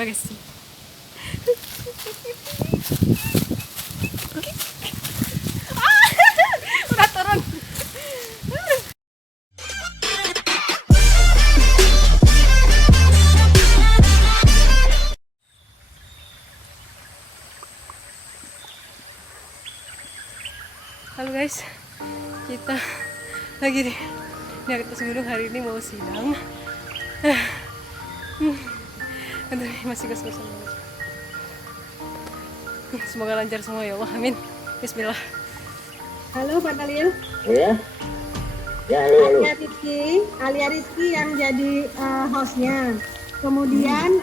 Terima kasih. Udah turun. Halo guys, kita lagi di atas gunung. Hari ini mau sidang. Aduh, masih kos-kosan banget. Semoga lancar semua ya Allah, amin. Bismillah. Halo Pak Dalil. Ya, ya halo. Alia Rizky yang jadi hostnya. Kemudian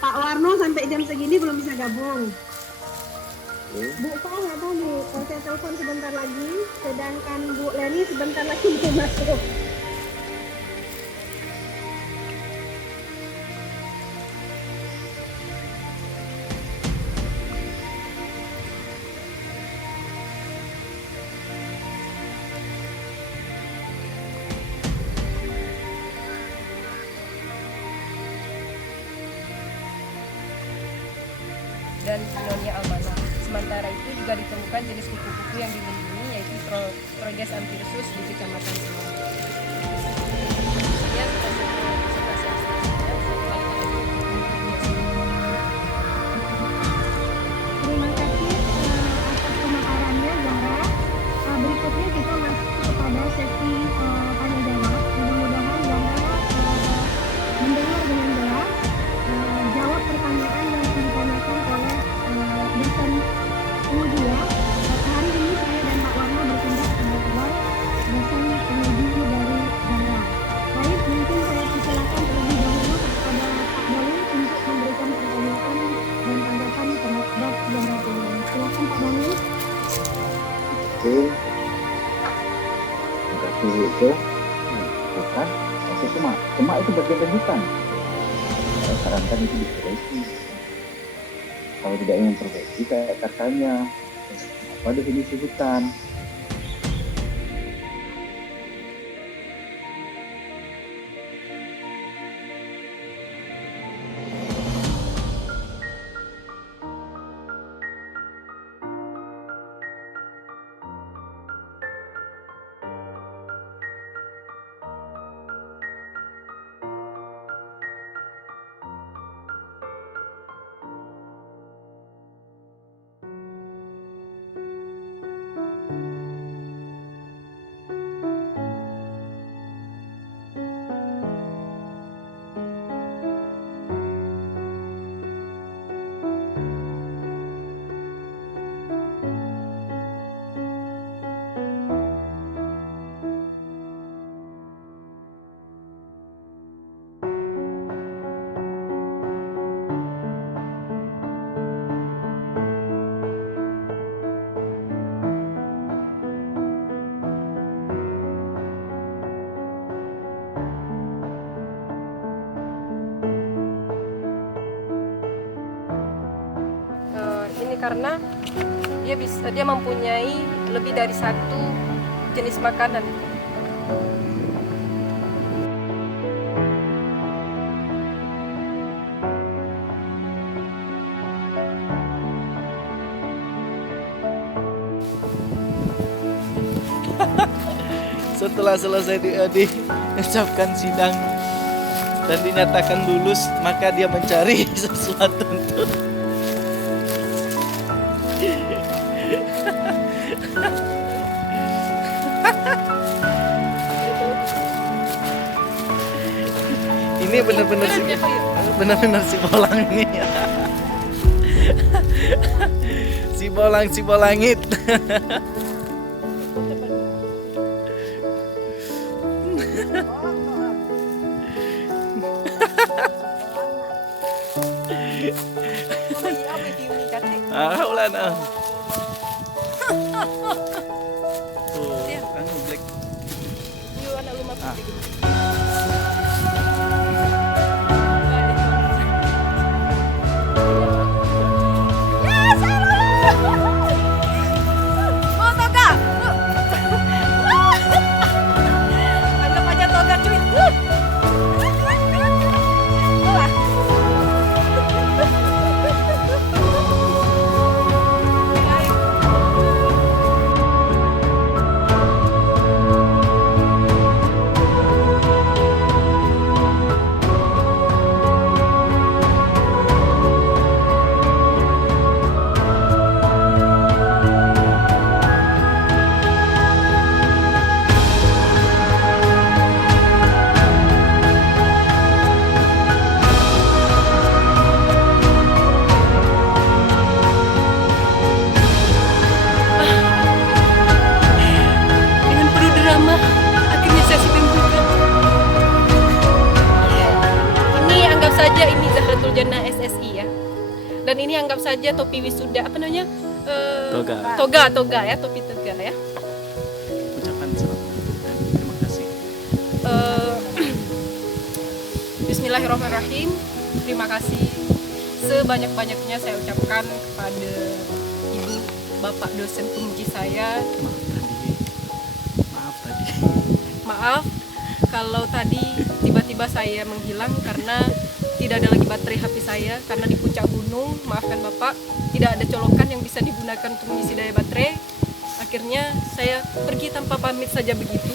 Pak Warno sampai jam segini belum bisa gabung. Bu Fah nggak tahu nih, saya telepon sebentar lagi. Sedangkan Bu Leni sebentar lagi mau masuk. Dan Nyonya Almana. Sementara itu juga ditemukan jenis kupu-kupu yang dilindungi, yaitu Troges amphiurus di Kecamatan Semau. Sekian presentasi aslinya. Terima kasih atas pemaparannya Zahra. Berikutnya kita masuk kepada sesi tanya jawab. Mudah-mudahan Zahra mendengar dengan jelas jawab pertanyaan yang ditanyakan oleh dosen penguji ya. Hari ini saya dan Pak Warno bertindak sebagai dosen penguji dari Zahra. Baik, mungkin saya persilakan terlebih dahulu kepada Pak Dalil untuk memberikan pertanyaan dan tanggapan terhadap Zahra ini. Silakan Pak Dalil. Oke. Terima kasih itu. Bukan, itu cuma itu bagian dari hutan. Saya sarankan itu diperbaiki. Kalau tidak ingin perbaiki, kayak katanya apa definisi hutan? Ini karena dia mempunyai lebih dari satu jenis makanan. Setelah selesai diucapkan sidang dan dinyatakan lulus, maka dia mencari sesuatu untuk ini benar-benar si bolang ini. Si bolangit. Ulan tuh, anu black. Yuk anak rumah putih. Mau toga? Anggap aja toga cuy. sarjana SSI ya. Dan ini anggap saja topi wisuda, apa namanya? Toga. Ya, topi toga ya. Ucapan selamat. Terima kasih. Bismillahirrahmanirrahim. Terima kasih sebanyak-banyaknya saya ucapkan kepada Ibu Bapak dosen penguji saya. Maaf kalau tadi tiba-tiba saya menghilang karena tidak ada lagi baterai HP saya karena di puncak gunung. Maafkan Bapak, tidak ada colokan yang bisa digunakan untuk mengisi daya baterai. Akhirnya saya pergi tanpa pamit saja begitu.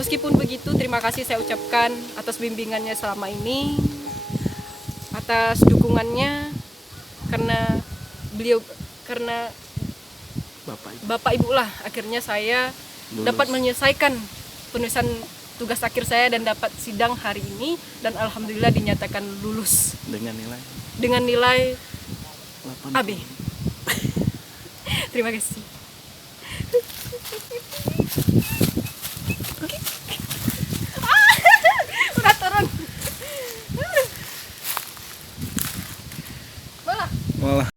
Meskipun begitu, terima kasih saya ucapkan atas bimbingannya selama ini, atas dukungannya, karena Bapak Ibu lah akhirnya saya dapat menyelesaikan penulisan tugas akhir saya dan dapat sidang hari ini, dan alhamdulillah dinyatakan lulus dengan nilai 8. AB. Terima kasih. Udah turun. Malah